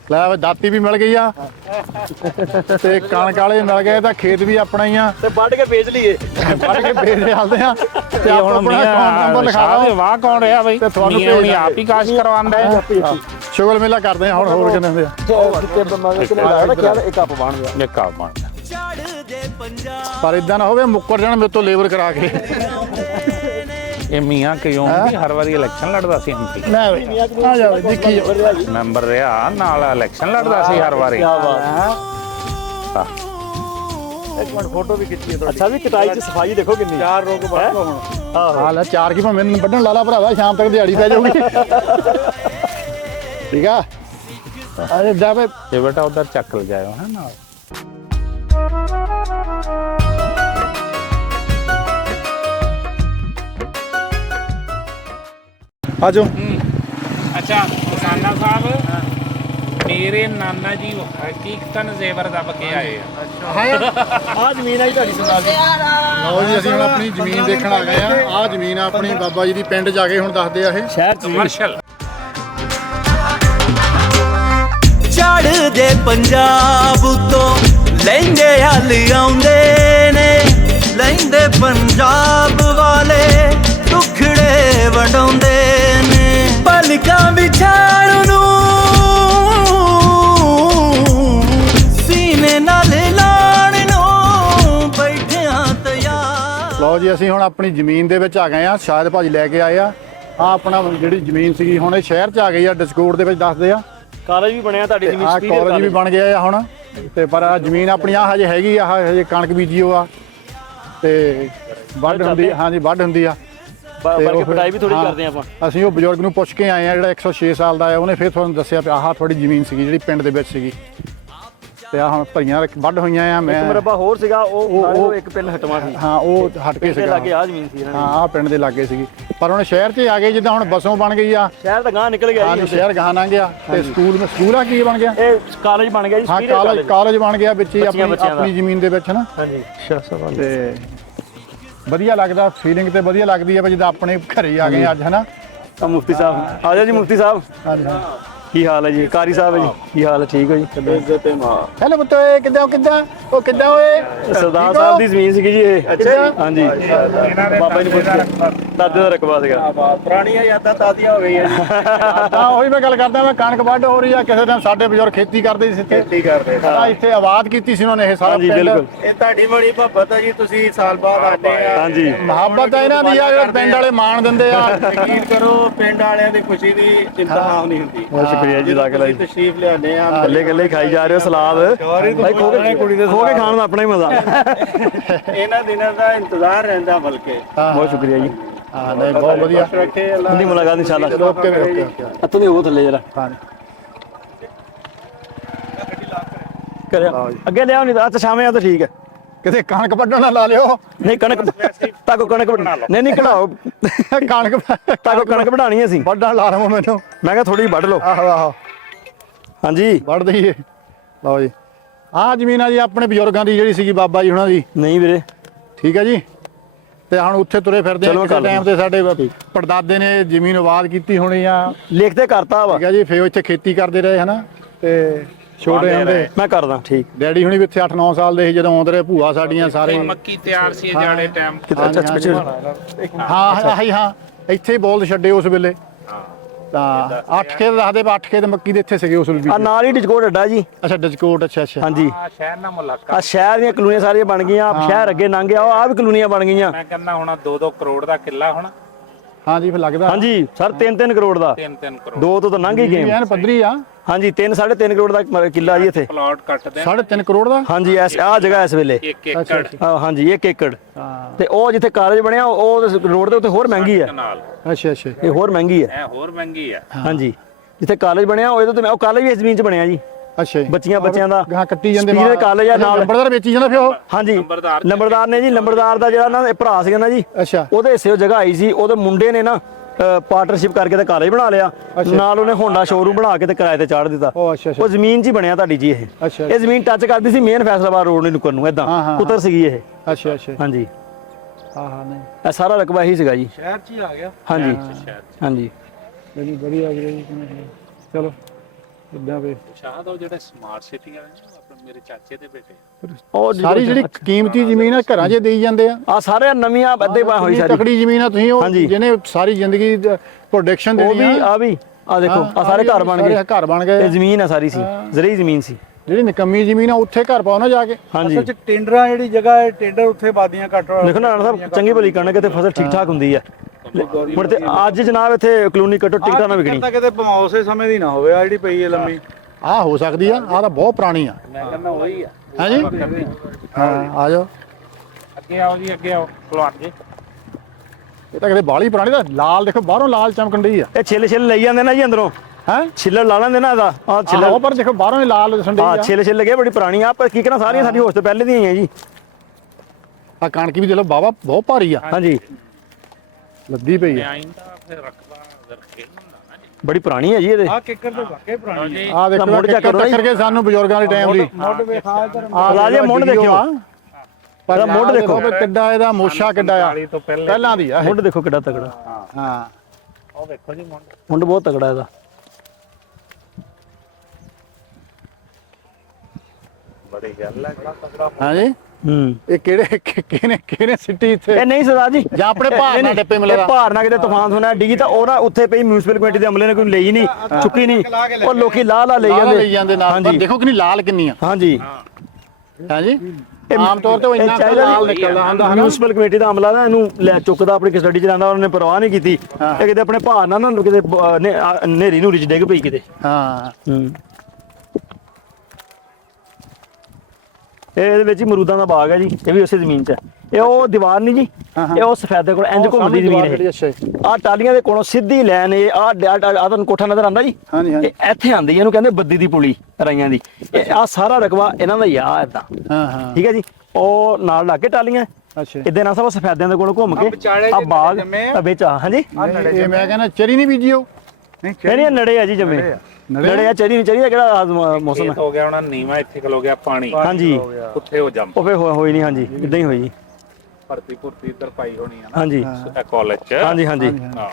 ਲੈ ਵੇ ਦਾਤੀ ਵੀ ਮਿਲ ਗਈ ਆ ਤੇ ਕਣਕ ਵਾਲੇ ਮਿਲ ਗਏ ਤਾਂ ਖੇਤ ਵੀ ਆਪਣਾ ਹੀ ਆ ਤੇ ਵੱਢ ਕੇ ਵੇਚ ਲਈਏ। ਵੱਢ ਕੇ ਵੇਚ ਚੱਲਦੇ ਆ ਤੇ ਹੁਣ ਆਪਣਾ ਅਕਾਊਂਟ ਨੰਬਰ ਲਿਖਾ ਦਿਓ ਵਾਹ ਕੌਣ ਰਿਹਾ ਬਈ ਤੇ ਤੁਹਾਨੂੰ ਮੀਆਂ ਹੁਣੀ ਭੇਜ ਆਪ ਹੀ ਕਾਸ਼ ਕਰਵਾਉਂਦਾ ਹੈ। ਸ਼ੁਗਲ ਮੇਲਾ ਕਰਦੇ ਆ ਹੁਣ ਹੋਰ ਕਿੰਨੇ ਹੁੰਦੇ ਆ ਇੱਕ ਕੱਪ ਬਣ ਗਿਆ। ਨਿੱਕਾ ਬਣ ਗਿਆ। ਪਰ ਇਦਾਂ ਨਾ ਹੋਵੇ ਮੁੱਕਰ ਜਾਣ ਮੇਰੇ ਤੋਂ ਲੇਬਰ ਕਰਾ ਕੇ ਇਹ ਮੀਆਂ ਕਿਉਂ ਵੀ ਹਰ ਵਾਰੀ ਇਲੈਕਸ਼ਨ ਲੜਦਾ ਸੀ ਐਮਪੀ ਲੈ ਬਈ ਆ ਜਾ ਬਈ ਦੇਖੀ ਜਾਓ। ਮੈਂਬਰ ਰਿਹਾ ਨਾਲ ਇਲੈਕਸ਼ਨ ਲੜਦਾ ਸੀ ਹਰ ਵਾਰੀ। ਇੱਕ ਮਿੰਟ ਫੋਟੋ ਵੀ ਖਿੱਚੀ ਹੈ। ਅੱਛਾ ਵੀ ਕਟਾਈ 'ਚ ਸਫਾਈ ਦੇਖੋ ਕਿੰਨੀ। 4 ਰੋਕ ਬਾਅਦ ਹੁਣ। ਹਾਂ ਲੈ 4 ਕੀ ਭਾਵੇਂ ਮੈਨੂੰ ਵੱਢਣ ਲਾ ਲਾ ਭਰਾਵਾ ਸ਼ਾਮ ਤੱਕ ਦਿਹਾੜੀ ਪੈ ਜਾਊਗੀ ਠੀਕ ਆ ਅਰੇ ਜਾ ਬਈ ਇਹ ਬੇਟਾ ਉਧਰ ਚੱਕ ਲ ਜਾਇਓ ਹੈ ਨਾਲ। ਆ ਜਾਓ ਅੱਛਾ ਕਿਸਾਨਾ ਸਾਹਿਬ ਮੇਰੇ ਨਾਨਾ ਜੀ ਹਕੀਕਤਨ ਜ਼ੇਵਰ ਦੱਬ ਕੇ ਆਏ ਆ। ਆ ਜ਼ਮੀਨ ਆਈ ਤੁਹਾਡੀ ਸਰਦਾਰ ਜੀ। ਲਓ ਜੀ ਅਸੀਂ ਹੁਣ ਆਪਣੀ ਜ਼ਮੀਨ ਦੇਖਣ ਆ ਗਏ ਆ ਆਹ ਜ਼ਮੀਨ ਆਪਣੀ ਬਾਬਾ ਜੀ ਦੀ ਪਿੰਡ ਜਾ ਕੇ ਹੁਣ ਦੱਸਦੇ ਆ ਇਹ ਸ਼ਹਿਰ 'ਚ ਕਮਰਸ਼ਲ ਚੜ੍ਹਦੇ ਪੰਜਾਬ ਤੋਂ ਲਹਿੰਦੇ ਹਲ ਆਉਂਦੇ ਨੇ ਲਹਿੰਦੇ ਪੰਜਾਬ ਵਾਲੇ ਟੁਕੜੇ ਵੰਡਾਉਂਦੇ ਨੇ ਪਲਕਾਂ ਵਿਛਾਣ ਨੂੰ ਸੀਨੇ ਨਾਲ ਲਾਣ ਨੂੰ ਬੈਠਿਆਂ ਤਿਆਰ। ਲਓ ਜੀ ਅਸੀਂ ਹੁਣ ਆਪਣੀ ਜ਼ਮੀਨ ਦੇ ਵਿੱਚ ਆ ਗਏ ਆ ਸ਼ਾਇਦ ਭਾਜੀ ਲੈ ਕੇ ਆਏ ਆ ਆ ਆਪਣਾ ਜਿਹੜੀ ਜ਼ਮੀਨ ਸੀਗੀ ਹੁਣ ਇਹ ਸ਼ਹਿਰ 'ਚ ਆ ਗਈ ਆ ਡਿਸਕੋਡ ਦੇ ਵਿੱਚ ਦੱਸਦੇ ਆ ਕਾਲਜ ਵੀ ਬਣਿਆ ਤੁਹਾਡੀ ਜ਼ਮੀਨ ਆ ਕਾਲਜ ਵੀ ਬਣ ਗਿਆ ਆ ਹੁਣ ਤੇ ਪਰ ਆ ਜ਼ਮੀਨ ਆਪਣੀ ਆ ਹਜੇ ਹੈਗੀ ਆ ਹਜੇ ਕਣਕ ਬੀਜੀ ਹੋ ਆ ਤੇ ਵੱਢ ਹੁੰਦੀ ਹਾਂਜੀ ਵੱਢ ਹੁੰਦੀ ਆ ਬਾਕੀ ਪੜਾਈ ਵੀ ਥੋੜੀ ਕਰਦੇ ਆਪਾਂ। ਅਸੀਂ ਉਹ ਬਜ਼ੁਰਗ ਨੂੰ ਪੁੱਛ ਕੇ ਆਏ ਆ ਜਿਹੜਾ 106 ਸਾਲ ਦਾ ਆ ਉਹਨੇ ਫਿਰ ਤੁਹਾਨੂੰ ਦੱਸਿਆ ਕਿ ਆਹ ਥੋੜੀ ਜ਼ਮੀਨ ਸੀਗੀ ਜਿਹੜੀ ਪਿੰਡ ਦੇ ਵਿੱਚ ਸੀਗੀ ਤੇ ਆ ਹੁਣ ਭਰੀਆਂ ਵੱਢ ਹੋਈਆਂ ਆ ਮੈਂ ਇੱਕ ਮਰਬਾ ਹੋਰ ਸੀਗਾ ਉਹ ਇੱਕ ਪਿੰਡ ਹਟਵਾ ਸੀ। ਹਾਂ ਉਹ ਹਟ ਕੇ ਤੇ ਸੀਗਾ ਲਾਗੇ ਆ ਜ਼ਮੀਨ ਸੀ ਇਹਨਾਂ ਦੀ। ਹਾਂ ਆ ਪਿੰਡ ਦੇ ਲਾਗੇ ਸੀਗੀ ਪਰ ਹੁਣ ਸ਼ਹਿਰ 'ਚ ਆ ਗਏ ਜਿੱਦਾਂ ਹੁਣ ਬੱਸੋਂ ਬਣ ਗਈ ਆ ਸ਼ਹਿਰ ਤਾਂ ਗਾਂ ਨਿਕਲ ਗਿਆ ਹਾਂ ਜੀ। ਸ਼ਹਿਰ ਗਾਹਾਂ ਲੰਘ ਗਿਆ ਤੇ ਸਕੂਲ ਆ ਕੀ ਬਣ ਗਿਆ ਇਹ ਕਾਲਜ ਬਣ ਗਿਆ ਜੀ। ਹਾਂ superior ਕਾਲਜ ਬਣ ਗਿਆ ਵਿੱਚ ਹੀ ਬੱਚਿਆਂ ਦਾ। ਆਪਣੀ ਜ਼ਮੀਨ ਦੇ ਵਿੱਚ ਹਨਾ ਹਾਂਜੀ। ਤੇ ਵਧੀਆ ਲੱਗਦਾ ਫੀਲਿੰਗ ਤੇ ਵਧੀਆ ਲੱਗਦੀ ਹੈ ਵੀ ਜਿੱਦਾਂ ਆਪਣੇ ਘਰੇ ਹੀ ਆ ਗਏ ਅੱਜ ਹਨਾ ਆ ਮੁਫਤੀ ਸਾਹਿਬ ਆ ਜਾਓ ਜੀ। ਮੁਫਤੀ ਸਾਹਿਬ ਹਾਂਜੀ ਕੀ ਹਾਲ ਹੈ ਜੀ? ਕਾਰੀ ਸਾਹਿਬ ਹੈ ਜੀ ਕੀ ਹਾਲ ਹੈ? ਠੀਕ ਹੋ ਜੀ? ਹੈਲੋ ਪੁੱਤ ਓਏ ਕਿੱਦਾਂ ਓਏ ਸਰਦਾਰ ਸਾਹਿਬ ਦੀ ਜ਼ਮੀਨ ਸੀਗੀ ਜੀ ਇਹ। ਅੱਛਾ ਹਾਂਜੀ ਬਾਬਾ ਜੀ ਨੂੰ ਪੁੱਛ ਕੇ ਦਾਦੇ ਦਾ ਰਕਬਾ ਸੀਗਾ। ਪੁਰਾਣੀਆਂ ਯਾਦਾਂ ਤਾਜ਼ੀਆਂ ਹੋ ਗਈਆਂ ਤਾਂ ਉਹੀ ਮੈਂ ਗੱਲ ਕਰਦਾ ਮੈਂ ਕਣਕ ਵੱਢ ਹੋ ਰਹੀ ਆ ਕਿਸੇ ਦਿਨ ਸਾਡੇ ਬਜ਼ੁਰਗ ਖੇਤੀ ਕਰਦੇ ਸੀ ਇੱਥੇ ਆਬਾਦ ਕੀਤੀ ਸੀ ਉਹਨਾਂ ਨੇ ਇਹ ਸਾਰਾ ਹਾਂਜੀ ਬਿਲਕੁਲ। ਇਹ ਤੁਹਾਡੀ ਬੜੀ ਮੁਹੱਬਤ ਹੈ ਜੀ ਤੁਸੀਂ ਸਾਲ ਬਾਅਦ ਆਉਂਦੇ ਆ। ਹਾਂਜੀ ਮੁਹੱਬਤ ਆ ਇਹਨਾਂ ਦੀ ਆ ਜਿਹੜੇ ਪਿੰਡ ਵਾਲੇ ਮਾਣ ਦਿੰਦੇ ਆ ਯਕੀਨ ਕਰੋ ਪਿੰਡ ਵਾਲਿਆਂ ਦੀ ਖੁਸ਼ੀ ਦੀ ਇੰਤਹਾ ਨਹੀਂ ਹੁੰਦੀ। ਬਹੁਤ ਸ਼ੁਕਰੀਆ ਜੀ ਦਾਖਲਾ ਜੀ। ਤਸ਼ਰੀਫ ਲਿਆਉਂਦੇ ਆ ਕੱਲੇ ਕੱਲੇ ਖਾਈ ਜਾ ਰਹੇ ਹੋ ਸਲਾਦ ਭਾਈ ਖੋ ਕੇ ਖਾਣ ਦਾ ਆਪਣਾ ਹੀ ਮਜ਼ਾ। ਇਹਨਾਂ ਦਿਨਾਂ ਦਾ ਇੰਤਜ਼ਾਰ ਰਹਿੰਦਾ ਬਲਕਿ। ਬਹੁਤ ਸ਼ੁਕਰੀਆ ਜੀ। ਹਾਂ ਨਹੀਂ ਬਹੁਤ ਵਧੀਆ ਰੱਖੇ ਅੱਲਾ ਦੀ ਮੁਲਾਕਾਤ ਇਨਸ਼ਾਅੱਲਾ। ਓਕੇ ਹੱਥੋਂ ਨਹੀਂ ਉਹ ਥੱਲੇ ਜਰਾ ਹਾਂ ਕਰਿਆ ਅੱਗੇ ਲਿਆਓ ਨਹੀਂ ਤਾਂ ਅੱਛਾ ਸ਼ਾਮੇ ਆ ਤਾਂ ਠੀਕ ਹੈ। ਕਿਤੇ ਕਣਕ ਵੱਢਣ ਨਾ ਲਾ ਲਿਓ ਨਹੀਂ ਕਣਕ ਤਾਕੋ ਕਣਕ ਨਹੀਂ ਕਢਾਓ ਕਣਕ ਤਾਕੋ ਕਣਕ ਵਢਾਣੀ ਅਸੀਂ। ਵੱਢਣ ਲਾ ਰਹਾ ਮੈਨੂੰ ਮੈਂ ਕਿਹਾ ਥੋੜੀ ਵੱਢ ਲਓ। ਆਹੋ ਹਾਂਜੀ ਵੱਢ ਦਈਏ ਲਓ ਜੀ ਆਹ ਜ਼ਮੀਨ ਆ ਜੀ ਆਪਣੇ ਬਜ਼ੁਰਗਾਂ ਦੀ ਜਿਹੜੀ ਸੀਗੀ ਬਾਬਾ ਜੀ ਹੁਣਾਂ ਦੀ ਨਹੀਂ ਵੀਰੇ ਠੀਕ ਹੈ ਜੀ ਤੇ ਹੁਣ ਉੱਥੇ ਤੁਰੇ ਫਿਰਦੇ ਆ ਚਲੋ ਕਿਸੇ ਕਰ ਟਾਈਮ ਤੇ ਸਾਡੇ ਪੜਦਾਦੇ ਨੇ ਜ਼ਮੀਨ ਆਬਾਦ ਕੀਤੀ ਹੋਣੀ ਆ ਲਿਖਤੇ ਕਰਤਾ ਵਾ। ਠੀਕ ਹੈ ਜੀ ਫੇਰ ਇੱਥੇ ਖੇਤੀ ਕਰਦੇ ਰਹੇ ਹਨਾ ਤੇ ਛੋਟੇ ਹੁੰਦੇ ਮੈਂ ਕਰਦਾ ਠੀਕ। ਡੈਡੀ ਹੁਣੀ ਵੀ ਇੱਥੇ 8-9 ਸਾਲ ਦੇ ਸੀ ਜਦੋਂ ਆਉਂਦੇ ਰਹੇ ਭੂਆ ਸਾਡੀਆਂ ਸਾਰੇ ਮੱਕੀ ਤਿਆਰ ਸੀ ਜਾੜੇ ਟਾਈਮ। ਅੱਛਾ ਪਿੱਛੇ ਹਾਂ ਇੱਥੇ ਹੀ ਬੋਲਦ ਛੱਡੇ ਉਸ ਵੇਲੇ ਤਾਂ 8 ਖੇਤ ਦੱਸਦੇ 8 ਖੇਤ ਮੱਕੀ ਦੇ ਇੱਥੇ ਸੀਗੇ ਉਸ ਵੇਲੇ ਆ ਨਾਲ ਹੀ ਡਿਸਕੋਟ ਅੱਡਾ ਜੀ। ਅੱਛਾ ਡਿਸਕੋਟ ਅੱਛਾ ਹਾਂਜੀ ਆ ਸ਼ਹਿਰ ਨਾਲ ਮੁਲਾਕਾਤ। ਆ ਸ਼ਹਿਰ ਦੀਆਂ ਕਲੋਨੀਆਂ ਸਾਰੀਆਂ ਬਣ ਗਈਆਂ। ਸ਼ਹਿਰ ਅੱਗੇ ਲੰਘ ਗਿਆ ਆ ਵੀ ਕਲੋਨੀਆਂ ਬਣ ਗਈਆਂ। ਮੈਂ ਕਹਿੰਦਾ ਹੁਣ 2-2 ਕਰੋੜ ਦਾ ਕਿੱਲਾ ਹੁਣ ਹਾਂਜੀ ਫਿਰ ਲੱਗਦਾ ਹਾਂਜੀ ਸਰ 3-3 ਕਰੋੜ ਦਾ 3-3 ਕਰੋੜ 2 ਤੋਂ ਤਾਂ ਲੰਘ ਹੀ ਗਏ। ਐਨ ਪੱਧਰੀ ਆ ਹਾਂਜੀ 3-3.5 ਕਰੋੜ ਦਾ ਕਿੱਲਾ ਜੀ ਇੱਥੇ। ਪਲਾਟ ਕੱਟਦੇ 3.5 ਕਰੋੜ ਦਾ ਹਾਂਜੀ ਆ ਜਗ੍ਹਾ ਇਸ ਵੇਲੇ 1 ਏਕੜ ਹਾਂਜੀ 1 ਏਕੜ। ਹਾਂ ਤੇ ਉਹ ਜਿੱਥੇ ਕਾਲਜ ਬਣਿਆ ਉਹ ਰੋਡ ਦੇ ਉੱਤੇ ਹੋਰ ਮਹਿੰਗੀ ਹੈ। ਨਾਲ ਅੱਛਾ ਇਹ ਹੋਰ ਮਹਿੰਗੀ ਹੈ। ਇਹ ਹੋਰ ਮਹਿੰਗੀ ਆ। ਹਾਂਜੀ ਜਿੱਥੇ ਕਾਲਜ ਬਣਿਆ ਉਹ ਇਹਦੇ ਤੇ ਉਹ ਕਾਲਜ ਵੀ ਇਸ ਜ਼ਮੀਨ 'ਚ ਬਣਿਆ ਜੀ। ਅੱਛਾ ਬੱਚਿਆਂ ਦਾ ਗਾਂ ਕੱਟੀ ਜਾਂਦੇ ਸਪੀਰ ਕਾਲਜ ਆ ਨਾਲ। ਨੰਬਰਦਾਰ ਵੇਚੀ ਜਾਂਦਾ ਫਿਰ ਉਹ ਹਾਂਜੀ ਲੰਬੜਦਾਰ ਨੇ ਜੀ ਲੰਬੜਦਾਰ ਦਾ ਜਿਹੜਾ ਨਾ ਇਹ ਭਰਾ ਸੀਗਾ ਨਾ ਜੀ ਅੱਛਾ ਉਹਦੇ ਹਿੱਸੇ ਉਹ ਜਗ੍ਹਾ ਆਈ ਸੀ। ਉਹਦੇ ਮੁੰਡੇ ਨੇ ਨਾ ਪਾਰਟਨਰਸ਼ਿਪ ਕਰਕੇ ਤੇ ਕਾਲਜ ਬਣਾ ਲਿਆ ਨਾਲ ਉਹਨੇ ਹੋਂਡਾ ਸ਼ੋਰੂਮ ਬਣਾ ਕੇ ਤੇ ਕਿਰਾਏ ਤੇ ਚਾੜ ਦਿੱਤਾ। ਉਹ ਅੱਛਾ ਉਹ ਜ਼ਮੀਨ 'ਚ ਹੀ ਬਣਿਆ ਤੁਹਾਡੀ ਜੀ ਇਹ। ਅੱਛਾ ਇਹ ਜ਼ਮੀਨ ਟੱਚ ਕਰਦੀ ਸੀ ਮੇਨ ਫੈਸਲਾਬਾਦ ਰੋਡ ਨੂੰ ਨੁਕਰ ਨੂੰ ਇਦਾਂ ਕੁੱਤਰ ਸੀਗੀ ਇਹ। ਅੱਛਾ ਹਾਂਜੀ ਹਾਂ ਨਹੀਂ ਇਹ ਸਾਰਾ ਰਕਬਾ ਇਹੀ ਸੀਗਾ ਜੀ। ਸ਼ਹਿਰ 'ਚ ਹੀ ਆ ਗਿਆ। ਹਾਂਜੀ ਹਾਂਜੀ ਨਹੀਂ ਵਧੀਆ ਜੀ ਚਲੋ ਇਦਾਂ ਵੇ ਸ਼ਾਹਦ ਉਹ ਜਿਹੜੇ ਸਮਾਰਟ ਸਿਟੀ ਵਾਲੇ ਨੇ ਉਹ ਆਪਣੇ ਮੇਰੇ ਚਾਚੇ ਦੇ ਬੇਟੇ ਉਹ ਸਾਰੀ ਜਿਹੜੀ ਕੀਮਤੀ ਜ਼ਮੀਨ ਆ ਘਰਾਂ 'ਚ ਦੇਈ ਜਾਂਦੇ ਆ ਆ ਸਾਰੇ ਨਵੀਆਂ ਅੱਧੇ ਪਾ ਹੋਈ ਸਾਰੀ ਤਕੜੀ ਜ਼ਮੀਨ ਆ ਤੁਸੀਂ ਉਹ ਹਾਂਜੀ। ਜਿਹਨੇ ਸਾਰੀ ਜ਼ਿੰਦਗੀ ਪ੍ਰੋਡਕਸ਼ਨ ਉਹ ਦੇਣੀ ਵੀ ਆ ਦੇਖੋ ਆ ਸਾਰੇ ਘਰ ਬਣ ਗਏ ਘਰ ਬਣ ਗਏ ਇਹ ਜ਼ਮੀਨ ਆ ਸਾਰੀ ਸੀ ਜ਼ਰਈ ਜ਼ਮੀਨ ਸੀ ਜਿਹੜੀ ਨਿਕੰਮੀ ਜ਼ਮੀਨ ਆ ਉੱਥੇ ਘਰ ਪਾਓ ਨਾ ਜਾ ਕੇ ਹਾਂਜੀ ਅਸਲ ਚ ਟੈਂਡਰਾਂ ਜਿਹੜੀ ਜਗ੍ਹਾ ਹੈ ਟੈਂਡਰ ਉੱਥੇ ਬਾਦੀਆਂ ਕੱਟ ਦੇਖੋ ਨਾ ਸਾਹਿਬ ਚੰਗੀ ਭਲੀ ਕਣਕ ਤੇ ਫਸਲ ਠੀਕ ਠਾਕ ਹੁੰਦੀ ਹੈ ਹੁਣ ਤੇ ਅੱਜ ਜਨਾਬ ਇੱਥੇ ਕਲੋਨੀ ਕੱਟੋ ਟਿਕਟਾਂ ਨਾ ਵਿਕਣੀ ਤਾਂ ਕਿਤੇ ਉਸੇ ਸਮੇਂ ਦੀ ਨਾ ਹੋਵੇ ਆ ਜਿਹੜੀ ਪਈ ਹੈ ਲੰਮੀ ਆਹ ਹੋ ਸਕਦੀ ਆ ਆਹ ਤਾਂ ਬਹੁਤ ਪੁਰਾਣੀ ਆ ਮੈਂ ਕਹਿੰਦਾ ਉਹੀ ਆ ਹਾਂਜੀ ਹਾਂ ਆ ਜਾਓ ਅੱਗੇ ਆਓ ਜੀ ਅੱਗੇ ਆਓ ਭਲਵਾਨ ਜੀ ਇਹ ਤਾਂ ਕਿਤੇ ਬਾਹਲੀ ਪੁਰਾਣੀ ਦਾ ਲਾਲ ਦੇਖੋ ਬਾਹਰੋਂ ਲਾਲ ਚਮਕਣ ਡਈ ਆ ਇਹ ਛਿੱਲ ਲਈ ਜਾਂਦੇ ਨਾ ਜੀ ਅੰਦਰੋਂ ਹੈ ਛਿੱਲੜ ਲਾ ਲੈਂਦੇ ਨਾ ਇਹਦਾ ਆ ਛਿੱਲੜ ਉਹ ਪਰ ਦੇਖੋ ਬਾਹਰੋਂ ਹੀ ਲਾਲ ਦਿਸਣ ਡਈ ਆ ਆ ਛਿੱਲ ਗਏ ਬੜੀ ਪੁਰਾਣੀ ਆ ਪਰ ਕੀ ਕਹਿਣਾ ਸਾਰੀਆਂ ਸਾਡੀ ਹੋਸ਼ ਤੋਂ ਪਹਿਲੇ ਦੀਆਂ ਹੀ ਆ ਜੀ ਆ ਕਣਕ ਵੀ ਦੇ ਲੋ ਬਾਬਾ ਬਹੁਤ ਭਾਰੀ ਆ ਹਾਂਜੀ ਲੱਦੀ ਪਈ ਆ ਆਇੰਦਾ ਫਿਰ ਰਕਬਾ ਰੱਖੇ ਹੁੰਦਾ ਨਾ ਜੀ ਬੜੀ ਪੁਰਾਣੀ ਹੈ ਜੀ ਇਹਦੇ ਆ ਕਿੱਕਰ ਤੇ ਵਾਕਈ ਪੁਰਾਣੀ ਹੈ ਜੀ ਆ ਦੇਖੋ ਮੁੱਢ ਚੱਕ ਕਰੋ ਟੱਕਰ ਕੇ ਸਾਨੂੰ ਬਜ਼ੁਰਗਾਂ ਦੇ ਟਾਈਮ ਦੀ ਮੁੱਢ ਵੇਖਾ ਇਧਰ ਆਹ ਰਾਜੇ ਮੁੱਢ ਵੀਡੀਓ ਦੇਖਿਓ। ਆ। ਪਰ ਇਹਦਾ ਮੁੱਢ ਦੇਖੋ। ਵੀ ਕਿੱਡਾ ਇਹਦਾ ਮੋਸ਼ਾ ਕਿੱਡਾ ਆ ਤੋਂ ਪਹਿਲੇ ਪਹਿਲਾਂ ਦੀ ਆ ਇਹ। ਮੁੰਡ ਦੇਖੋ ਕਿੱਡਾ ਤਗੜਾ ਹਾਂ ਉਹ ਵੇਖੋ ਜੀ ਮੁੰਡੇ ਮੁੰਡ ਬਹੁਤ ਤਗੜਾ ਇਹਦਾ ਬੜੀ ਗੱਲ ਹੈ ਬੜਾ ਤਗੜਾ ਹਾਂਜੀ ਹੂੰ ਇਹ ਕਿਹਨੇ ਸਿੱਟੀ ਇੱਥੇ ਇਹ ਨਹੀਂ ਸਰਦਾਰ ਜੀ ਜਾਂ ਆਪਣੇ ਭਾਰ ਨਾਲ ਨਹੀਂ, ਡੱਪੇ ਇਹ ਮਿਲਦਾ ਭਾਰ ਨਾਲ ਕਿਤੇ ਤੂਫਾਨ ਸੁਣਿਆ ਡਿੱਗੀ ਤਾਂ ਉਹ ਨਾ ਉੱਥੇ ਪਈ ਮਿਊਨਿਸਪਲ ਕਮੇਟੀ ਦੇ ਅਮਲੇ ਨੇ ਕੋਈ ਲਈ ਨਹੀਂ ਚੁੱਕੀ ਨਹੀਂ ਉਹ ਲੋਕੀ ਲਾ ਲਈ ਲਈ ਜਾਂਦੇ ਨਾਲ ਪਰ ਹਾਂਜੀ ਦੇਖੋ ਕਿੰਨੀ ਲਾਲ ਕਿੰਨੀ ਆ ਹਾਂਜੀ ਹਾਂਜੀ ਆਮ ਤੌਰ ਤੇ ਉਹ ਇੰਨਾ ਕੁ ਲਾਲ ਨਿਕਲਦਾ ਹੁੰਦਾ ਹਨਾ ਮਿਊਨਿਸਪਲ ਕਮੇਟੀ ਦਾ ਅਮਲਾ ਨਾ ਇਹਨੂੰ ਲੈ ਚੁੱਕਦਾ ਆਪਣੀ ਕਸਟਡੀ ਚ ਲੈਂਦਾ ਉਹਨੇ ਪਰਵਾਹ ਨਹੀਂ ਕੀਤੀ ਇਹ ਕਿਤੇ ਆਪਣੇ ਭਾਰ ਨਾਲ ਨਾ ਕਿਤੇ ਨੇਰੀ ਨੂਰੀ ਚ ਡਿੱਗ ਪਈ ਕਿਤੇ ਹਾਂ ਹੂੰ ਇਹਦੇ ਵਿੱਚ ਹੀ ਮਰੂਦਾਂ ਦਾ ਬਾਗ ਹੈ ਜੀ ਇਹ ਵੀ ਉਸੇ ਜ਼ਮੀਨ 'ਚ ਹੈ ਇਹ ਉਹ ਦੀਵਾਰ ਨਹੀਂ ਜੀ ਇਹ ਉਹ ਸਫੈਦੇ ਕੋਲ ਇੰਜ ਘੁੰਮਦੀ ਜ਼ਮੀਨ ਹੈ ਅੱਛਾ ਆ ਟਾਲੀਆਂ ਦੇ ਕੋਲੋਂ ਸਿੱਧੀ ਲਾਈਨ ਇਹ ਆ ਤੁਹਾਨੂੰ ਕੋਠਾ ਨਜ਼ਰ ਆਉਂਦਾ ਜੀ ਹਾਂਜੀ ਹਾਂਜੀ ਇਹ ਇੱਥੇ ਆਉਂਦੀ ਇਹਨੂੰ ਕਹਿੰਦੇ ਬੱਦੀ ਦੀ ਪੁਲੀ ਰਾਈਆਂ ਦੀ ਇਹ ਆ ਸਾਰਾ ਰਕਬਾ ਇਹਨਾਂ ਦਾ ਹੀ ਆ ਏਦਾਂ ਹਾਂ ਹਾਂ ਠੀਕ ਹੈ ਜੀ ਉਹ ਨਾਲ ਲੱਗ ਕੇ ਟਾਲੀਆਂ ਅੱਛਾ ਇਦਾਂ ਨਾਲ ਸਭ ਸਫੈਦਿਆਂ ਦੇ ਕੋਲੋਂ ਘੁੰਮ ਕੇ ਆ ਬਾਗ ਆ ਵਿੱਚ ਆ ਹਾਂਜੀ ਇਹ ਮੈਂ ਕਹਿੰਦਾ ਚਰੀ ਨਹੀਂ ਬੀਜੀ ਉਹ ਨਹੀਂ ਨੜੇ ਆ ਜੀ ਜਮੇ ਨੜੇ ਆ ਚਰੀ ਨਹੀਂ ਚਰੀ ਦਾ ਕਿਹੜਾ ਮੌਸਮ ਹੈ ਹੋ ਗਿਆ ਉਹਨਾਂ ਨੀਵਾ ਇੱਥੇ ਖਲੋ ਗਿਆ ਪਾਣੀ ਹਾਂਜੀ ਉੱਥੇ ਹੋ ਜੰਮ ਉਹ ਫੇ ਹੋਈ ਨਹੀਂ ਹਾਂਜੀ ਇਦਾਂ ਹੀ ਹੋਈ ਜੀ ਭਰਤੀ ਭੁਰਤੀ ਇੱਧਰ ਪਾਈ ਹੋਣੀ ਆ ਨਾ ਹਾਂਜੀ ਕਾਲਜ ਚ ਹਾਂਜੀ ਹਾਂਜੀ ਹਾਂ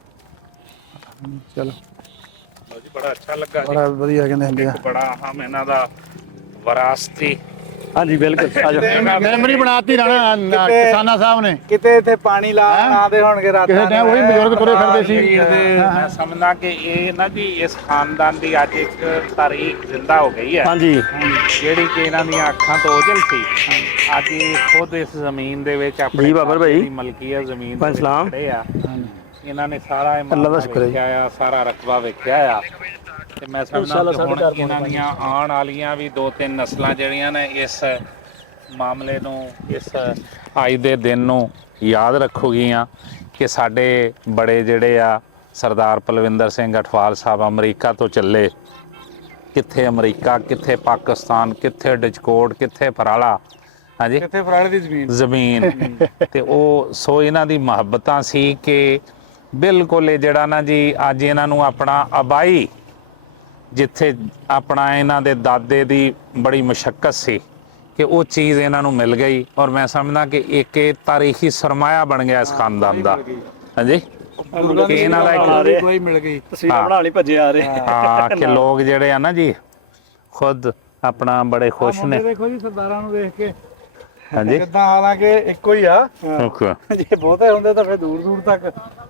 ਚਲੋ ਲਓ ਜੀ ਬੜਾ ਅੱਛਾ ਲੱਗਾ ਜੀ ਬੜਾ ਵਧੀਆ ਕਹਿੰਦੇ ਹੁੰਦੇ ਆ ਬੜਾ ਅਹਮ ਇਹਨਾਂ ਦਾ ਵਿਰਾਸਤੀ ਹਾਂਜੀ ਬਿਲਕੁਲ ਆ ਜਾਓ ਮੈਮਰੀ ਬਣਾਤੀ ਰਾਣਾ ਕਿਸਾਨਾ ਸਾਹਿਬ ਨੇ ਕਿਤੇ ਇੱਥੇ ਪਾਣੀ ਲਾ ਆਦੇ ਹੋਣਗੇ ਰਾਤਾਂ ਕਿਸੇ ਟਾਈਮ ਉਹੀ ਬਜ਼ੁਰਗ ਤੁਰੇ ਫਿਰਦੇ ਸੀ ਮੈਂ ਸਮਝਦਾ ਕਿ ਇਹ ਨਾ ਜੀ ਇਸ ਖਾਨਦਾਨ ਦੀ ਅੱਜ ਇੱਕ ਤਾਰੀਖ ਜ਼ਿੰਦਾ ਹੋ ਗਈ ਹੈ ਹਾਂਜੀ ਜਿਹੜੀ ਕਿ ਇਹਨਾਂ ਦੀਆਂ ਅੱਖਾਂ ਤੋਂ ਓਝਲ ਸੀ ਅੱਜ ਇਹ ਖੁਦ ਇਸ ਜ਼ਮੀਨ ਦੇ ਵਿੱਚ ਆਪਣੀ ਜੀ ਬਾਬਰ ਭਾਈ। ਜਿਹੜੀ ਮਲਕੀਅਤ ਜ਼ਮੀਨ ਦੇ ਵਿੱਚ ਸਲਾਮ। ਖੜੇ ਆ ਇਹਨਾਂ ਨੇ ਸਾਰਾ ਇਹ ਅੱਲਾ ਦਾ ਸ਼ੁਕਰ ਹੈ ਜੀ। ਵੇਖਿਆ ਆ ਸਾਰਾ ਰਕਬਾ ਵੇਖਿਆ ਆ ਤੇ ਮੈਂ ਸਮਝਦਾ ਕਿ ਹੁਣ ਇਹਨਾਂ ਦੀਆਂ ਆਉਣ ਵਾਲੀਆਂ ਵੀ 2-3 ਨਸਲਾਂ ਜਿਹੜੀਆਂ ਨੇ ਇਸ ਮਾਮਲੇ ਨੂੰ ਇਸ ਅੱਜ ਦੇ ਦਿਨ ਨੂੰ ਯਾਦ ਰੱਖੂਗੀਆਂ ਕਿ ਸਾਡੇ ਬੜੇ ਜਿਹੜੇ ਆ ਸਰਦਾਰ ਪਲਵਿੰਦਰ ਸਿੰਘ ਅਠਵਾਲ ਸਾਹਿਬ ਅਮਰੀਕਾ ਤੋਂ ਚੱਲੇ ਕਿੱਥੇ ਅਮਰੀਕਾ ਕਿੱਥੇ ਪਾਕਿਸਤਾਨ ਕਿੱਥੇ ਡਿਜਕੋਟ ਕਿੱਥੇ ਫਰਾਲਾ ਹਾਂਜੀ ਕਿੱਥੇ ਫਰਾੜੇ ਦੀ ਜ਼ਮੀਨ ਜ਼ਮੀਨ ਤੇ ਉਹ ਸੋ ਇਹਨਾਂ ਦੀ ਮੁਹੱਬਤਾਂ ਸੀ ਕਿ ਬਿਲਕੁਲ ਇਹ ਜਿਹੜਾ ਨਾ ਜੀ ਅੱਜ ਇਹਨਾਂ ਨੂੰ ਆਪਣਾ ਆਬਾਈ ਜਿੱਥੇ ਆਪਣਾ ਇਹਨਾਂ ਦੇ ਦਾਦੇ ਦੀ ਬੜੀ ਮੁਸ਼ੱਕਤ ਸੀ ਕਿ ਉਹ ਚੀਜ਼ ਇਹਨਾਂ ਨੂੰ ਮਿਲ ਗਈ ਔਰ ਮੈਂ ਸਮਝਦਾ ਕਿ ਇੱਕ ਇਹ ਤਾਰੀਖੀ ਸਰਮਾਇਆ ਬਣ ਗਿਆ ਇਸ ਖਾਨਦਾਨ ਦਾ ਹਾਂਜੀ ਕਿ ਇਹਨਾਂ ਦਾ ਇੱਕ ਕੋਈ ਮਿਲ ਗਈ ਤਸਵੀਰਾਂ ਬਣਾ ਲਈ ਭੱਜੇ ਆ ਰਹੇ ਹਾਂ ਕਿ ਲੋਕ ਜਿਹੜੇ ਆ ਨਾ ਜੀ ਖੁਦ ਆਪਣਾ ਬੜੇ ਖੁਸ਼ ਨੇ ਦੇਖੋ ਜੀ ਸਰਦਾਰਾਂ ਨੂੰ ਦੇਖ ਕੇ ਹਾਂਜੀ ਕਿੱਦਾਂ ਹਾਲਾਂਕਿ ਇੱਕੋ ਹੀ ਆ ਓਕੇ ਜੇ ਬਹੁਤੇ ਹੁੰਦੇ ਤਾਂ ਫਿਰ ਦੂਰ ਦੂਰ ਤੱਕ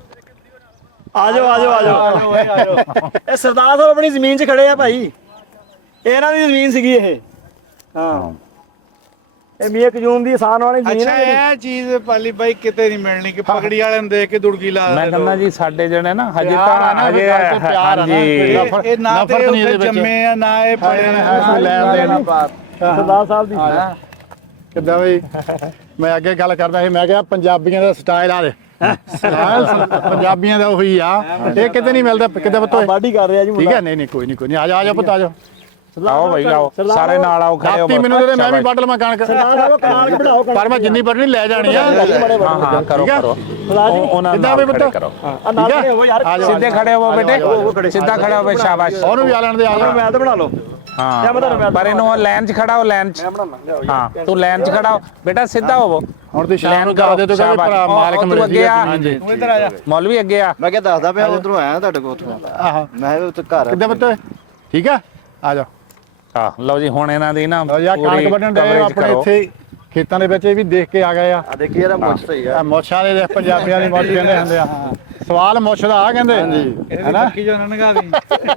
ਆ ਜਾਓ ਆ ਜਾਓ ਆ ਜਾਓ ਇਹ ਸਰਦਾਰ ਸਾਹਿਬ ਆਪਣੀ ਜ਼ਮੀਨ 'ਚ ਖੜੇ ਆ ਭਾਈ ਇਹ ਇਹਨਾਂ ਦੀ ਜ਼ਮੀਨ ਸੀਗੀ ਇਹ ਹਾਂ ਇਹ ਮੀਆਂ ਕਜੂਮ ਦੀ ਆਸਾਨ ਵਾਲੀ ਜ਼ਮੀਨ ਅੱਛਾ ਹੈ ਇਹ ਚੀਜ਼ ਪਾਲੀ ਬਾਈ ਕਿਤੇ ਨਹੀਂ ਮਿਲਣੀ ਕਿ ਪਗੜੀ ਵਾਲਿਆਂ ਨੂੰ ਦੇਖ ਕੇ ਦੁੜਕੀ ਲਾ ਮੈਂ ਕਹਿੰਦਾ ਜੀ ਸਾਡੇ ਜਿਹੜੇ ਨਾ ਹਜੇ ਪਿਆਰ ਆ ਤਾਂ ਨਾ, ਹਜੇ ਗੱਲ ਤੇ ਪਿਆਰ ਆ ਨਾ, ਹਾਂਜੀ ਇਹ ਨਾ ਤੇ ਨਫ਼ਰਤ ਨਹੀਂ ਇਹਦੇ ਉੱਥੇ ਵਿੱਚ। ਜੰਮੇ ਆ ਨਾ ਇਹ ਪੜੇ ਕੋਈ ਲੈਣ ਦੇਣ ਸਰਦਾਰ ਸਾਹਿਬ ਦੀ ਕਿੱਦਾਂ ਬਈ ਮੈਂ ਅੱਗੇ ਗੱਲ ਕਰਦਾ ਸੀ ਮੈਂ ਕਿਹਾ ਪੰਜਾਬੀਆਂ ਦਾ ਸਟਾਈਲ ਆ ਦੇ ਸਟਾਈਲ ਪੰਜਾਬੀਆਂ ਦਾ ਉਹੀ ਆ ਇਹ ਕਿਤੇ ਨਹੀਂ ਮਿਲਦਾ ਕਿਤੇ ਪਤੋ ਬਾਡੀ ਕਰ ਰਿਹਾ ਜੀ ਠੀਕ ਹੈ ਨਹੀਂ ਨਹੀਂ ਕੋਈ ਨਹੀਂ ਕੋਈ ਨਹੀਂ ਆ ਜਾ ਪੁੱਤ ਆ ਜਾ ਆਓ ਭਾਈ ਆਓ ਸਾਰੇ ਨਾਲ ਆਓ ਖੜੇ ਹੋ ਰਾਤੀ ਮੈਨੂੰ ਤੇ ਮੈਂ ਵੀ ਵੱਢ ਲਵਾਂ ਕਣਕ ਸਰਦਾਰ ਸਾਹਿਬ ਕਮਾਲ ਕੇ ਬਿਠਾਓ ਪਰ ਮੈਂ ਜਿੰਨੀ ਵੱਢਣੀ ਲੈ ਜਾਣੀ ਆ ਹਾਂ ਹਾਂ ਕਰੋ ਠੀਕ ਆ? ਕਰੋ ਸਰਦਾਰ ਜੀ ਉਹਨਾਂ ਕਿੱਦਾਂ ਨਾਲ ਵੀ ਖੜੇ ਪੁੱਤ? ਕਰੋ ਆ ਨਾਲ ਖੜੇ ਹੋ ਯਾਰ ਆ ਜਾਓ, ਸਿੱਧੇ ਖੜੇ ਹੋ ਬੇਟੇ ਸਿੱਧਾ ਖੜੇ ਹੋ ਸ਼ਾਬਾਸ਼ ਉਹਨੂੰ ਵੀ ਆ ਲੈਣ ਦੇ ਆ ਜਾ ਮੈਂ ਤਾਂ ਬਣਾ ਲਓ ਹਾਂ ਪਰ ਇਹਨੂੰ ਲਾਈਨ 'ਚ ਖੜਾ ਹੋ ਲਾਈਨ 'ਚ ਹਾਂ ਤੂੰ ਲਾਈਨ 'ਚ ਖੜਾ ਹੋ ਬੇਟਾ ਸਿੱਧਾ ਹੋਵੋ ਹੁਣ ਤੁਸੀਂ ਸ਼ਾਮ ਨੂੰ ਦੱਸ ਦੇ ਤੋ ਕਿ ਭਰਾ ਮਾਲਕ ਤੂੰ ਮਿਲ ਅੱਗੇ ਆ ਹਾਂਜੀ ਤੂੰ ਇੱਧਰ ਆ ਜਾ ਮੌਲਵੀ ਅੱਗੇ ਆ ਮੈਂ ਕਿਹਾ ਦੱਸਦਾ ਪਿਆ ਉਧਰੋਂ ਆਇਆ ਤੁਹਾਡੇ ਕੋਲ ਉੱਥੋਂ ਆਹ ਮੈਂ ਕਿਹਾ ਉੱਥੇ ਘਰ ਕਿੱਦਾਂ ਪੁੱਤ ਠੀਕ ਆ ਆ ਜਾਓ ਹਾਂ ਲਓ ਜੀ ਹੁਣ ਇਹਨਾਂ ਦੀ ਨਾ ਲਓ ਜੀ, ਆਹ ਕਣਕ ਪੂਰੀ ਵੱਢਣ ਦੇ coverage ਆਪਣੇ ਕਰੋ। ਇੱਥੇ ਖੇਤਾਂ ਦੇ ਵਿੱਚ ਇਹ ਵੀ ਦੇਖ ਕੇ ਆ ਗਏ ਆ ਆ ਦੇਖੀ ਇਹਦਾ ਮੁੱਛ ਸਹੀ ਆ ਆ ਮੁੱਛਾਂ ਦੇ ਪੰਜਾਬੀਆਂ ਦੀ ਮੁੱਛ ਕਹਿੰਦੇ ਹੁੰਦੇ ਆ ਹਾਂ ਸਵਾਲ ਮੁੱਛ ਦਾ ਆ ਕਹਿੰਦੇ ਹੈਨਾ ਕੀ ਜੋ ਨਨਗਾ ਵੀ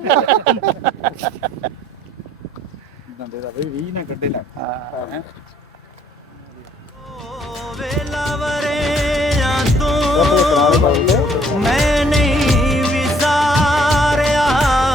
ਦੰਦੇ ਦਾ ਬਈ 20 ਨਾ ਕੱਢੇ ਨਾ ਵੇਲਾਵਰਿਆਂ ਤੋਂ ਮੈਂ ਨਹੀਂ ਵਿਸਾਰਿਆ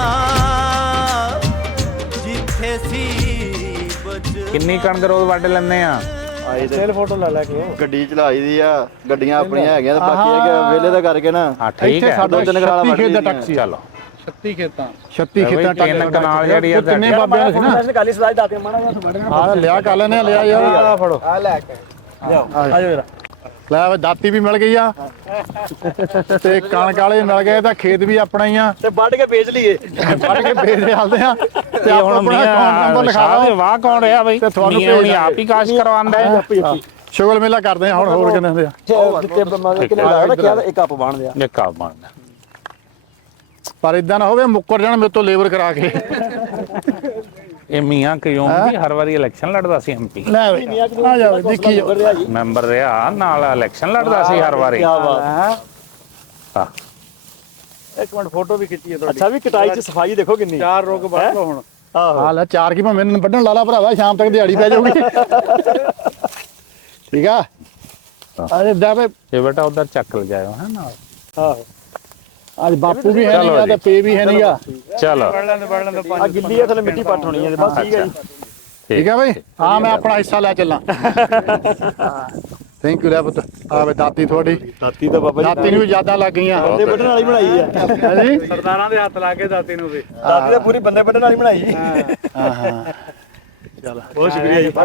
ਜਿੱਥੇ ਸੀ ਬਚ ਕਿੰਨੀ ਕਣਕ ਰੋਜ਼ ਵੱਢ ਲੈਂਦੇ ਆ ਸੇਲ ਫੋਟੋ ਲੈ ਕੇ ਗੱਡੀ ਚਲਾਈ ਦੀ ਆ ਗੱਡੀਆਂ ਆਪਣੀਆਂ ਹੈਗੀਆਂ ਤੇ ਬਾਕੀ ਇਹ ਕਿ ਵੇਲੇ ਦਾ ਕਰਕੇ ਨਾ ਹਾਂ ਠੀਕ ਇੱਥੇ ਹੈ ਸਾਡਾ ਦੋ ਤਿੰਨ ਕਨਾਲਾਂ 36 ਖੇਤ ਦਾ ਵੱਢ ਟੱਕ ਸੀ ਚਲੋ 36 ਖੇਤਾਂ 36 ਖੇਤਾਂ ਟੱਕ ਤਿੰਨ ਕਨਾਲ ਜਿਹੜੀ ਆ ਕਿੰਨੇ ਬਾਬਿਆਂ ਦੇ ਸੀ ਨਾ ਕਾਲੀ ਸਲਾਈ ਦੱਸ ਦੇ ਮਾੜਾ ਜਿਹਾ ਆ ਲਿਆ ਕਰ ਲੈਨੇ ਆ ਲਿਆ ਯਾਰ ਆ ਫੜੋ ਆ ਲੈ ਕੇ ਲਿਆਓ ਆ ਜਾਓ ਜਰਾ ਲੈ ਵੇ ਦਾਤੀ ਵੀ ਮਿਲ ਗਈ ਆ ਤੇ ਕਣਕ ਵਾਲੇ ਮਿਲ ਗਏ ਤਾਂ ਖੇਤ ਵੀ ਆਪਣਾ ਹੀ ਆ ਤੇ ਵੱਢ ਕੇ ਵੇਚ ਲਈਏ ਵੱਢ ਕੇ ਵੇਚਦੇ ਹਾਲਦੇ ਆ ਤੇ ਇਹ ਹੁਣ ਆਪਣਾ ਅਕਾਊਂਟ ਨੰਬਰ ਲਿਖਾ ਮੀਆਂ ਦਿਓ ਵਾਹ ਕੌਣ ਰਿਹਾ ਬਈ ਤੇ ਤੁਹਾਨੂੰ ਮੀਆਂ ਹੁਣੀ ਭੇਜ ਆਪ ਹੀ ਕਾਸ਼ ਕਰਵਾਉਂਦਾ ਹੈ ਸ਼ੁਗਲ ਮੇਲਾ ਕਰਦੇ ਆ ਹੁਣ ਹੋਰ ਕਿੰਨੇ ਹੁੰਦੇ ਆ ਜਿੱਤੇ ਮਗਰ ਕਿਨੇ ਲਾ ਰੱਖਿਆ ਤਾਂ ਇੱਕ ਕੱਪ ਬਣਦੇ ਆ ਇਹ ਕਾਬ ਬਣਦਾ ਪਰ ਇਦਾਂ ਨਾ ਹੋਵੇ ਮੁੱਕਰ ਜਾਣ ਮੇਰੇ ਤੋਂ ਲੇਬਰ ਕਰਾ ਕੇ ਇਹ ਮੀਆਂ ਕਿਉਂ ਵੀ ਹਰ ਵਾਰੀ ਇਲੈਕਸ਼ਨ ਲੜਦਾ ਸੀ ਐਮਪੀ ਲੈ ਵੇ ਆ ਜਾ ਵੇ, ਦੇਖੀ ਜਾਓ ਮੈਂਬਰ ਰਿਹਾ ਨਾਲ ਇਲੈਕਸ਼ਨ ਲੜਦਾ ਸੀ ਹਰ ਵਾਰੀ ਕੀ ਬਾਤ ਹਾਂ ਇੱਕ ਮਿੰਟ ਫੋਟੋ ਵੀ ਖਿੱਚੀ ਹੈ ਤੁਹਾਡੀ ਅੱਛਾ ਵੀ ਕਟਾਈ 'ਚ ਸਫਾਈ ਦੇਖੋ ਕਿੰਨੀ 4 ਰੋਗ ਵੱਢ ਲਓ ਹੁਣ ਆਹੋ ਆ ਲੈ ਚਾਰ ਕੀ ਭਾਵੇਂ ਮੈਨੂੰ ਵੱਢਣ ਲਾ ਲਾ ਭਰਾਵਾ ਸ਼ਾਮ ਤੱਕ ਦਿਹਾੜੀ ਪੈ ਜਾਊਗੀ ਠੀਕ ਆ ਅਰੇ ਦਾ ਵੇ ਇਹ ਬੇਟਾ ਉਧਰ ਚੱਕ ਲ ਜਾਇਓ ਹੈ ਨਾਲ ਆਹੋ ਅੱਜ ਬਾਪੂ ਵੀ ਹੈ ਚਲੋ ਨਹੀਂਗਾ ਜੀ। ਤੇ ਪੇ ਵੀ ਹੈ ਨਹੀਂਗਾ ਚਲੋ ਵੱਢ ਲੈਂਦੇ ਆ ਗਿੱਲੀ ਆ ਥੱਲੇ ਮਿੱਟੀ ਪੱਟ ਹੋਣੀ ਹੈ ਬਸ ਠੀਕ ਹੈ ਜੀ ਠੀਕ ਆ ਬਈ ਆ ਮੈਂ ਆਪਣਾ ਹਿੱਸਾ ਲੈ ਚੱਲਾਂ ਥੈਂਕ ਯੂ ਲੈ ਪੁੱਤ ਆ ਵੇ ਦਾਤੀ ਤੁਹਾਡੀ ਦਾਤੀ ਤਾਂ ਬਾਬਾ ਦਾਤੀ ਨੂੰ ਵੀ ਯਾਦਾਂ ਲੱਗ ਗਈਆਂ ਬੰਦੇ ਵੱਢਣ ਵਾਲੀ ਬਣਾਈ ਆ ਹਾਂਜੀ ਸਰਦਾਰਾਂ ਦੇ ਹੱਥ ਲਾ ਕੇ ਦਾਤੀ ਨੂੰ ਵੀ ਦਾਤੀ ਤਾਂ ਪੂਰੀ ਬੰਦੇ ਵੱਢਣ ਵਾਲੀ ਬਣਾਈ ਹਾਂ ਹਾਂ ਬਹੁਤ ਸ਼ੁਕਰੀਆ ਜੀ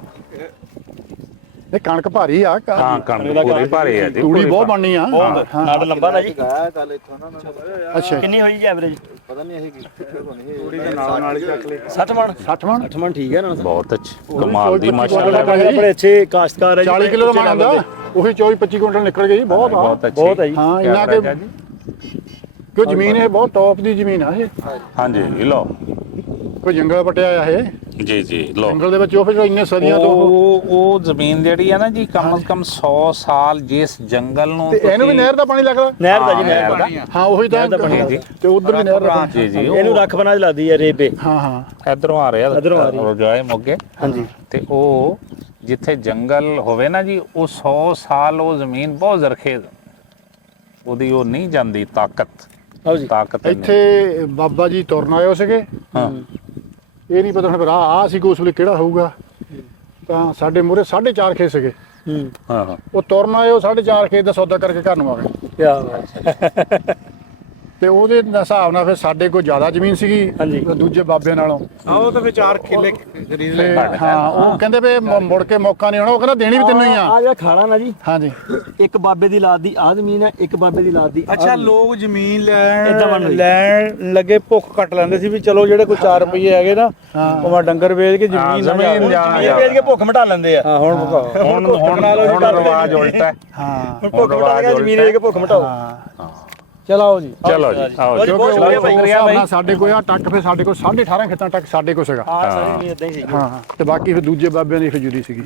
ਇਹ ਕਣਕ ਭਾਰੀ ਆ ਹਾਂ ਕਣਕ ਪੂਰੀ ਭਾਰੀ ਹੈ ਜੀ ਤੂੜੀ ਬਹੁਤ ਬਣਨੀ ਆ ਹਾਂ ਨਾੜ ਲੰਬਾ ਨਾ ਜੀ ਕੱਲ ਇੱਥੋਂ ਨਾ ਅੱਛਾ ਕਿੰਨੀ ਹੋਈ ਜੀ ਐਵਰੇਜ ਪਤਾ ਨਹੀਂ ਇਹ ਕੁੜੀ ਦੇ ਨਾਲ ਹੀ ਚੱਕ ਲਈ 60 ਮਣ 60 ਮਣ 60 ਮਣ ਠੀਕ ਹੈ ਨਾ ਬਹੁਤ ਅੱਛੀ ਕਮਾਲ ਦੀ ਮਾਸ਼ਾਅੱਲਾ ਬੜੇ ਅੱਛੇ ਕਾਸ਼ਤਕਾਰ ਹੈ ਜੀ 40 ਕਿਲੋ ਦਾ ਮਾਣ ਹੁੰਦਾ ਉਹੀ 24 25 ਕੁਇੰਟਲ ਨਿਕਲ ਗਈ ਬਹੁਤ ਆ ਬਹੁਤ ਅੱਛੀ ਬਹੁਤ ਹੈ ਜੀ ਹਾਂ ਕਿਆ ਇੰਨਾ ਰਾਜਾ ਕਿ ਜੀ? ਕਿਉਂ ਜ਼ਮੀਨ ਇਹ ਬਹੁਤ ਟੌਪ ਦੀ ਜ਼ਮੀਨ ਆ ਇਹ ਹਾਂਜੀ ਲਓ ਕੋਈ ਜੰਗਲ ਪਟਿਆ ਆ ਇਹ ਜੀ ਜੀ ਲਓ ਜੰਗਲ ਦੇ ਵਿੱਚ ਉਹ ਫਿਰ ਇੰਨੇ ਸਦੀਆਂ ਤੋਂ ਉਹ ਜ਼ਮੀਨ ਜਿਹੜੀ ਹੈ ਨਾ ਜੀ ਕਮ ਸੇ ਕਮ 100 ਸਾਲ ਜਿਸ ਜੰਗਲ ਨੂੰ ਤੇ ਇਹਨੂੰ ਵੀ ਨਹਿਰ ਦਾ ਪਾਣੀ ਲੱਗਦਾ ਨਹਿਰ ਦਾ ਜੀ ਨਹਿਰ ਦਾ ਹਾਂ ਉਹੀ ਤਾਂ ਪਾਣੀ ਜੀ। ਤੇ ਉਧਰ ਵੀ ਨਹਿਰ ਦਾ ਪਾਣੀ। ਜੀ ਜੀ ਇਹਨੂੰ ਰੱਖ ਬਣਾ ਲੱਗਦੀ ਹੈ ਰੇਬੇ ਹਾਂ ਹਾਂ ਇਧਰੋਂ ਆ ਰਿਹਾ ਇੱਧਰੋਂ ਆ ਰਹੀ ਹੈ। ਰੋਜਾਏ ਮੋਗੇ ਹਾਂਜੀ ਤੇ ਉਹ ਜਿੱਥੇ ਜੰਗਲ ਹੋਵੇ ਨਾ ਜੀ ਉਹ 100 ਸਾਲ ਉਹ ਜ਼ਮੀਨ ਬਹੁਤ ਜ਼ਰਖੇਜ਼ ਉਹਦੀ ਉਹ ਨਹੀਂ ਜਾਂਦੀ ਤਾਕਤ ਆਓ ਜੀ ਤਾਕਤ ਨਹੀਂ। ਇੱਥੇ ਬਾਬਾ ਜੀ ਤੁਰਨ ਆਏ ਹੋ ਸੀਗੇ ਹਾਂ ਇਹ ਨਹੀਂ ਪਤਾ ਹੁਣ ਆ ਸੀ ਉਸ ਵੇਲੇ ਕਿਹੜਾ ਹੋਊਗਾ ਤਾਂ ਸਾਡੇ ਮੂਹਰੇ 4.5 ਖੇਤ ਸੀਗੇ ਹੂੰ ਹਾਂ ਹਾਂ ਉਹ ਤੁਰਨ ਆਏ ਉਹ 4.5 ਖੇਤ ਦਾ ਸੌਦਾ ਕਰਕੇ ਘਰ ਨੂੰ ਆ ਗਏ ਕੀ ਬਾਤ ਤੇ ਉਹਦੇ ਹਿਸਾਬ ਨਾਲ ਫਿਰ ਸਾਡੇ ਕੋਲ ਜ਼ਿਆਦਾ ਜ਼ਮੀਨ ਸੀਗੀ ਹਾਂਜੀ। ਦੂਜੇ ਬਾਬਿਆਂ ਨਾਲੋਂ ਆਓ ਤਾਂ ਵਿਚਾਰ ਖੇਲੇ ਖਰੀਦ ਤੇ ਹਾਂ ਉਹ ਕਹਿੰਦੇ ਵੀ ਮੁੜ ਕੇ ਮੌਕਾ ਨਹੀਂ ਆਉਣਾ ਉਹ ਕਹਿੰਦਾ ਦੇਣੀ ਵੀ ਤੈਨੂੰ ਹੀ ਆ ਆ ਜਿਹੜਾ ਖਾਣਾ ਨਾ ਜੀ ਹਾਂਜੀ ਇੱਕ ਬਾਬੇ ਦੀ ਲਾਦ ਦੀ ਆਹ ਜ਼ਮੀਨ ਹੈ ਇੱਕ ਬਾਬੇ ਦੀ ਲਾਦ ਦੀ ਆਹ ਅੱਛਾ ਜ਼ਮੀਨ। ਲੋਕ ਜ਼ਮੀਨ ਏਦਾਂ ਬਣ ਰਹੀ। ਲੈਣ ਲੱਗੇ ਭੁੱਖ ਕੱਟ ਲੈਂਦੇ ਸੀ ਵੀ ਚਲੋ ਜਿਹੜੇ ਕੋਈ 4 ਰੁਪਏ ਹੈਗੇ ਨਾ ਹਾਂ। ਉਹ ਮੈਂ ਡੰਗਰ ਵੇਚ ਕੇ ਹਾਂ, ਜ਼ਮੀਨ ਜ਼ਮੀਨ ਜਾਓ। ਇਹ ਵੇਚ ਕੇ ਭੁੱਖ ਮਿਟਾ ਲੈਂਦੇ ਆ ਹਾਂ ਹੁਣ ਮੁਕਾਓ ਹੁਣ ਰਿਵਾਜ ਉਲਟਾ ਹੈ ਹਾਂ ਭੁੱਖ ਮਿਟਾ ਕੇ ਜ਼ਮੀਨ ਵੇਚ ਕੇ ਭੁੱਖ ਮਿਟਾਓ ਚਲੋ ਜੀ ਚਲੋ ਜੀ ਆਓ ਜੀ ਬਹੁਤ ਸ਼ੁਕਰੀਆ ਭਾਈ। ਸ਼ੁਕਰੀਆ ਸਾਡੇ ਕੋਲ ਆ ਟੱਕ ਫਿਰ ਸਾਡੇ ਕੋਲ 18.5 ਖੇਤਾਂ ਤੱਕ ਸਾਡੇ ਕੋਲ ਸੀਗਾ ਆ ਸਾਰੀ ਜ਼ਮੀਨ ਇਦਾਂ ਹੀ ਸੀ ਹਾਂ ਹਾਂ ਤੇ ਬਾਕੀ ਫਿਰ ਦੂਜੇ ਬਾਬਿਆਂ ਦੀ ਖਜੂਰੀ ਸੀਗੀ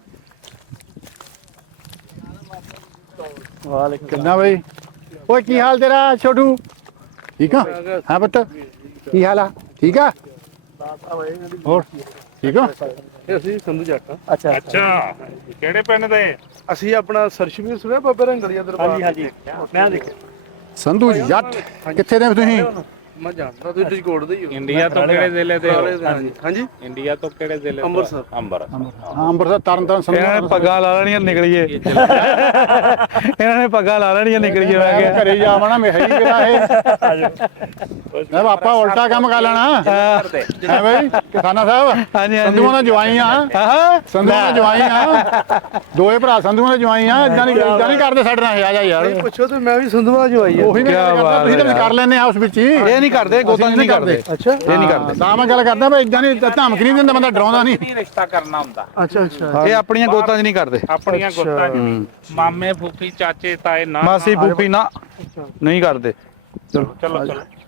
ਵਾਲੇਕੁਮ ਕਿੰਨਾ ਬਈ ਓਏ ਕੀ ਹਾਲ ਤੇਰਾ ਛੋਟੂ ਠੀਕ ਆ ਹਾਂ ਪੁੱਤ ਕੀ ਹਾਲ ਆ ਠੀਕ ਆ ਹੋਰ ਠੀਕ ਆ ਅਸੀਂ ਸੰਧੂ ਜੱਟ ਅੱਛਾ ਅੱਛਾ ਕਿਹੜੇ ਪਿੰਡ ਦੇ ਅਸੀਂ ਆਪਣਾ ਸਰਸ਼ਵੀਰ ਸੁਣਿਆ ਬਾਬੇ ਰੰਗਲੀਆ ਦਰਬਾਰ ਹਾਂਜੀ ਹਾਂਜੀ ਮੈਂ ਦੇਖਿਆ ਸੰਧੂ ਜੱਟ ਕਿੱਥੇ ਦੇ ਤੁਸੀਂ ਮੈਂ ਜਾਣਦਾ ਤੁਸੀਂ ਡਿਸਕੋਡ ਦੇ ਹੀ ਹੋ ਇੰਡੀਆ ਤੋਂ ਕਿਹੜੇ ਜ਼ਿਲ੍ਹੇ ਦੇ ਹੋ? ਹਾਂਜੀ ਇੰਡੀਆ ਤੋਂ ਕਿਹੜੇ ਜ਼ਿਲ੍ਹੇ ਤੋਂ? ਅੰਮ੍ਰਿਤਸਰ। ਹਾਂ ਅੰਮ੍ਰਿਤਸਰ ਤਰਨ ਸੰਧੂ ਇਹਨਾਂ ਨੇ ਪੱਗਾਂ ਲਾ ਲੈਣੀਆਂ ਨਿਕਲੀਏ ਇਹਨਾਂ ਨੇ ਪੱਗਾਂ ਲਾ ਲੈਣੀਆਂ ਨਿਕਲੀਏ ਮੈਂ ਮੈਂ ਕਿਹਾ ਘਰੇ ਜਾਵਣਾ ਮੈਂ ਹੈ ਹੀ ਕਿਹੜਾ ਇਹ ਮੈਂ ਪਾਪਾ ਉਲਟਾ ਕੰਮ ਕਰ ਲੈਣਾ ਹੈ ਬਈ ਕਿਸਾਨਾ ਸਾਹਿਬ ਹਾਂਜੀ, ਹਾਂਜੀ। ਸੰਧੂਆਂ ਦਾ ਜਵਾਈ ਆ ਆਹਾ ਸੰਧੂਆਂ ਦਾ ਜਵਾਈ ਆ ਦੋਏ ਭਰਾ ਸੰਧੂਆਂ ਦੇ ਜਵਾਈ ਆ ਇਦਾਂ ਨਹੀਂ ਕਰਦੇ ਸਾਡੇ ਨਾਲ ਆ ਜਾ ਯਾਰ ਪੁੱਛੋ ਤੇ ਮੈਂ ਵੀ ਸੰਧੂਆ ਜੋ ਆਈ ਉਹੀ ਮੈਂ ਗੱਲ ਕਰਦਾ ਤੁਸੀਂ ਤਾਂ ਕਰ ਲੈਨੇ ਆ ਉਸ ਵਿੱਚ ਹੀ ਇਹ ਨਹੀਂ ਕਰਦੇ ਗੋਤਾਂ ਨਹੀਂ ਕਰਦੇ ਅੱਛਾ ਇਹ ਨਹੀਂ ਕਰਦੇ ਤਾਂ ਮੈਂ ਗੱਲ ਕਰਦਾ ਬਈ ਇਦਾਂ ਨਹੀਂ ਧਮਕ ਨਹੀਂ ਦਿੰਦਾ ਬੰਦਾ ਡਰਾਉਂਦਾ ਨਹੀਂ ਨਹੀਂ ਰਿਸ਼ਤਾ ਕਰਨਾ ਹੁੰਦਾ ਅੱਛਾ ਅੱਛਾ ਇਹ ਆਪਣੀਆਂ ਗੋਤਾਂ 'ਚ ਨਹੀਂ ਕਰਦੇ ਆਪਣੀਆਂ ਗੁੱਤਾਂ ਮਾਮੇ ਫੂਫੀ ਚਾਚੇ ਤਾਏ ਨਾ ਮਾਸੀ ਫੂਫੀ ਨਾ ਨਹੀਂ ਕਰਦੇ ਚਲੋ ਚਲੋ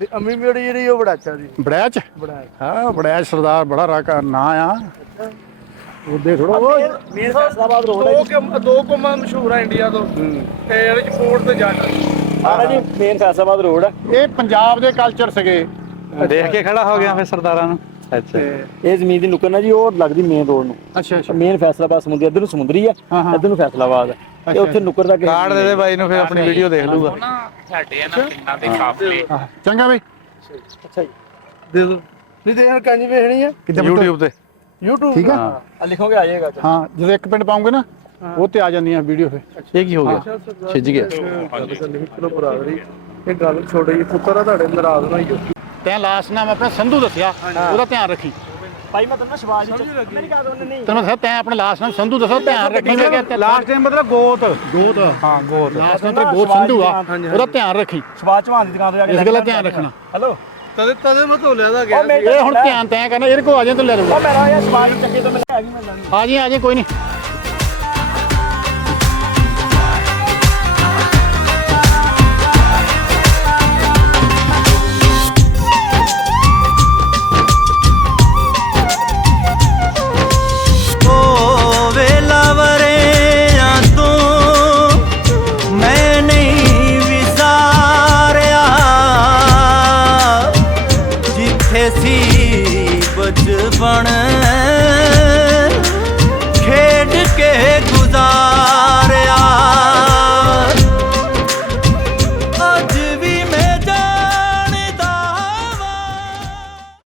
ਤੇ ਅੰਮੀ ਮੇੜੀ ਜਿਹੜੀ ਉਹ ਬੜਾਚਾ ਦੀ ਬੜੈਚ ਹਾਂ ਬੜੈਚ ਸਰਦਾਰ ਬੜਾ ਰਾਕਾ ਨਾਂ ਆ ਉਹਦੇ ਥੋੜਾ ਮੇਨ ਫੈਸਲਾਬਾਦ ਰੋਡ ਹੈ ਦੋ ਕੁੰਮਾਂ ਮਸ਼ਹੂਰ ਆ ਇੰਡੀਆ ਤੋਂ ਤੇ ਇਹਦੇ ਚ ਫੋਰਟ ਤੇ ਜੱਟ ਹਾਂ ਜੀ ਮੇਨ ਫੈਸਲਾਬਾਦ ਰੋਡ ਹੈ ਇਹ ਪੰਜਾਬ ਦੇ ਕਲਚਰ ਸੀਗੇ ਦੇਖ ਕੇ ਖੜਾ ਹੋ ਗਿਆ ਫਿਰ ਸਰਦਾਰਾਂ ਨੂੰ ਅੱਛਾ ਇਹ ਜ਼ਮੀਨ ਦੀ ਨੁੱਕਰ ਨਾ ਜੀ ਉਹ ਲੱਗਦੀ ਮੇਨ ਰੋਡ ਨੂੰ ਅੱਛਾ ਅੱਛਾ ਮੇਨ ਫੈਸਲਾਬਾਦ ਸਮੁੰਦਰੀ ਇੱਧਰ ਨੂੰ ਸਮੁੰਦਰੀ ਆ ਇੱਧਰ ਨੂੰ ਫੈਸਲਾਬਾਦ ਹੈ ਤੇ ਉੱਥੇ ਨੁੱਕਰ ਦਾ ਕਾਰਡ ਦੇ ਦੇ ਬਾਈ ਨੂੰ ਫਿਰ ਆਪਣੀ ਵੀਡੀਓ ਦੇਖ ਲੂਗਾ ਨਾ ਸਾਡੇ ਇਹਨਾਂ ਪਿੰਡਾਂ ਦੇ ਕਾਫਲੇ ਚੰਗਾ ਬਈ ਅੱਛਾ ਜੀ ਦੇ ਦੋ ਨਹੀਂ ਤੇ ਯਾਰ ਕੰਜ ਵੇਖਣੀ ਆ ਕਿੱਦਾਂ YouTube ਤੇ YouTube ਠੀਕ ਆ ਆ ਲਿਖੋਗੇ ਆ ਜਾਏਗਾ ਹਾਂ ਜਦੋਂ ਇੱਕ ਪਿੰਡ ਪਾਉਂਗੇ ਨਾ ਉਹ ਤੇ ਆ ਜਾਂਦੀਆਂ ਵੀਡੀਓ ਫਿਰ ਇਹ ਕੀ ਹੋ ਗਿਆ ਛਿੱਜ ਗਿਆ ਚਲੋ ਬਰਾਬਰੀ ਇਹ ਗੱਲ ਛੋੜੇ ਜੀ ਪੁੱਤਰ ਆ ਤੁਹਾਡੇ ਨਾਰਾਜ਼ ਨਾ ਹੋਈਓ ਤੈਂ ਲਾਸਟ ਨਾਮ ਆਪਣਾ ਸੰਧੂ ਦੱਸਿਆ ਉਹਦਾ ਧਿਆਨ ਰੱਖੀ ਭਾਈ ਮੈਂ ਤੁਹਾਨੂੰ ਸ਼ਿਵਾਜ ਮੇਰੀ ਗੱਲ ਉਹਨੇ ਨਹੀਂ ਤੈਨੂੰ ਦੱਸਿਆ ਤੈਂ ਆਪਣੇ ਲਾਸਟ ਨਾਮ ਸੰਧੂ ਦੱਸਿਆ ਧਿਆਨ ਰੱਖੀ ਮੈਂ ਕਿਹਾ ਲਾਸਟ ਟਾਈਮ ਮਤਲਬ ਗੋਤ ਗੋਤ ਹਾਂ ਗੋਤ ਲਾਸਟ ਨਾਮ ਤੇ ਗੋਤ ਸੰਧੂ ਆ ਉਹਦਾ ਧਿਆਨ ਰੱਖੀ ਸ਼ਿਵਾਜ ਚੌਹਾਨ ਦੀ ਦੁਕਾਨ ਤੋਂ ਜਾ ਕੇ ਇਸ ਗੱਲ ਦਾ ਧਿਆਨ ਰੱਖਣਾ ਹੈਲੋ ਤਦੇ ਮੈਂ ਧੋਲਿਆ ਦਾ ਗਿਆ ਇਹ ਹੁਣ ਧਿਆਨ ਤੈਂ ਕਰਨਾ ਇਹਦੇ ਕੋ ਆ ਜਾ ਤੂੰ ਲੈ ਲਊਗਾ ਉਹ ਮੇਰਾ ਇਹ ਸ਼ਿਵਾਜ ਚੱਕੇ ਤੋਂ ਮਿਲਿਆ ਹੈਗੀ ਮੈਂ ਆ ਜੀ ਕੋਈ ਨਹੀਂ